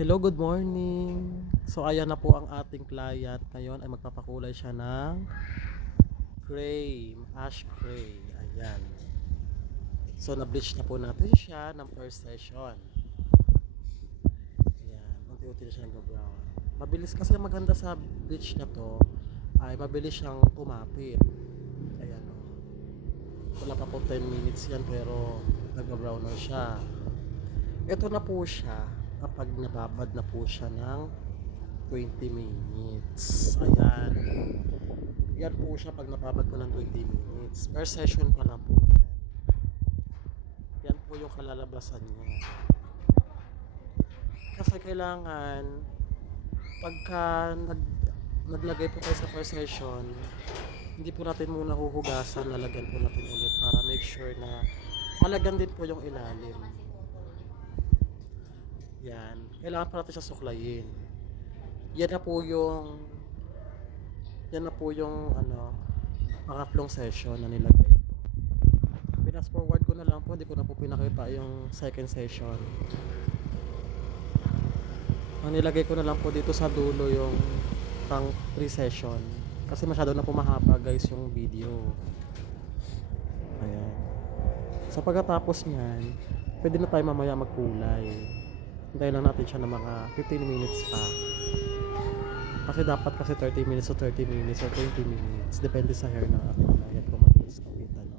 Hello, good morning. So ayan na po ang ating client. Ngayon ay magpapakulay siya ng gray, ash gray. Ayan. So na-bleach na po natin siya ng first session. Ayan, unti-unti na siya nag-brown. Mabilis kasi maganda sa bleach na to ay mabilis siyang kumapit. Ayan o. Wala pa po 10 minutes yan pero nag-brown na siya. Ito na po siya kapag nababad na po siya ng 20 minutes. Ayan. Yan po siya pag nababad po ng 20 minutes. Per session pa lang po yan. Yan po yung kalalabasan niya. Kasi kailangan pagka naglagay po tayo sa first session, hindi po natin muna huhugasan, lalagyan po natin ulit para make sure na malagyan din po yung ilalim. Yan. Kailangan pa natin siya suklayin. Yan na po yung pangatlong session na nilagay ko. Pinas forward ko na lang po, hindi ko na po pinakita yung second session. Ang nilagay ko na lang po dito sa dulo yung pang 3 session kasi masyado na po mahaba guys yung video. Ayan. So pagkatapos nyan, pwede na tayo mamaya magkulay. Hintayin lang natin siya ng mga 15 minutes pa. Kasi dapat kasi 30 minutes o 30 minutes or 20 minutes. Depende sa hair ng ating client kung mabilis kapitan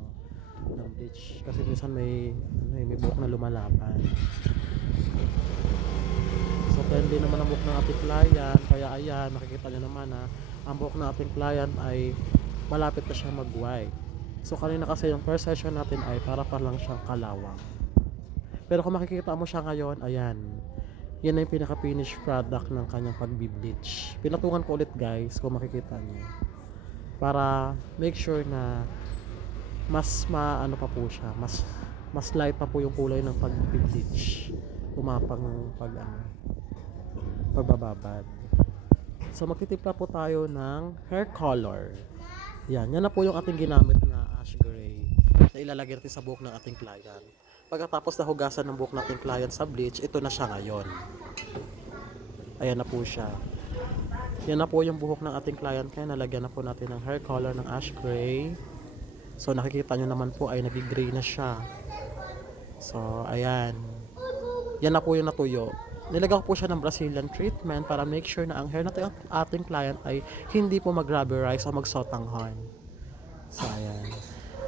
ng bleach. Kasi minsan may buhok na lumalaban. So depende naman ang buhok ng ating client. Kaya ayan, makikita nyo naman ang buhok ng ating client ay malapit na siya mag-white. So kanina kasi yung first session natin ay para pa lang siyang kalawang. Pero kung makikita mo siya ngayon, ayan. Yan na yung pinaka-finish product ng kanyang pag-bleach. Pinatungan ko ulit guys, kung makikita niyo. Para make sure na mas maano pa po siya, mas light pa po yung kulay ng pag-bleach. Tumapang ng pagbababad. So magtitimpla po tayo ng hair color. Yan na po yung ating ginamit na ash gray na ilalagay natin sa buhok ng ating client. Pagkatapos na hugasan ng buhok nating client sa bleach, ito na siya ngayon. Ayan na po siya. Yan na po yung buhok ng ating client, kaya nalagyan na po natin ng hair color ng ash gray. So nakikita nyo naman po ay nag-gray na siya. So ayan. Yan na po yung natuyo. Nilagyan ko po siya ng Brazilian treatment para make sure na ang hair natin ating client ay hindi po mag-rubberize o magsotanghon. So ayan.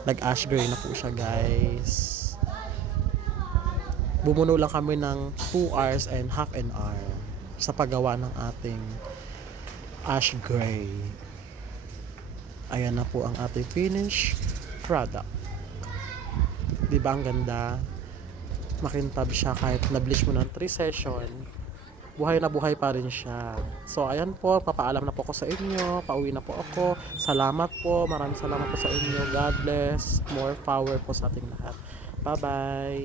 Nag-ash gray na po siya guys. Bumuno lang kami ng 2 hours and half an hour sa paggawa ng ating ash gray. Ayan na po ang ating finished product. Diba ang ganda? Makintab siya kahit na-bleach mo ng 3 session. Buhay na buhay pa rin siya. So ayan po, papaalam na po ako sa inyo. Pauwi na po ako. Salamat po. Maraming salamat po sa inyo. God bless. More power po sa ating lahat. Bye bye.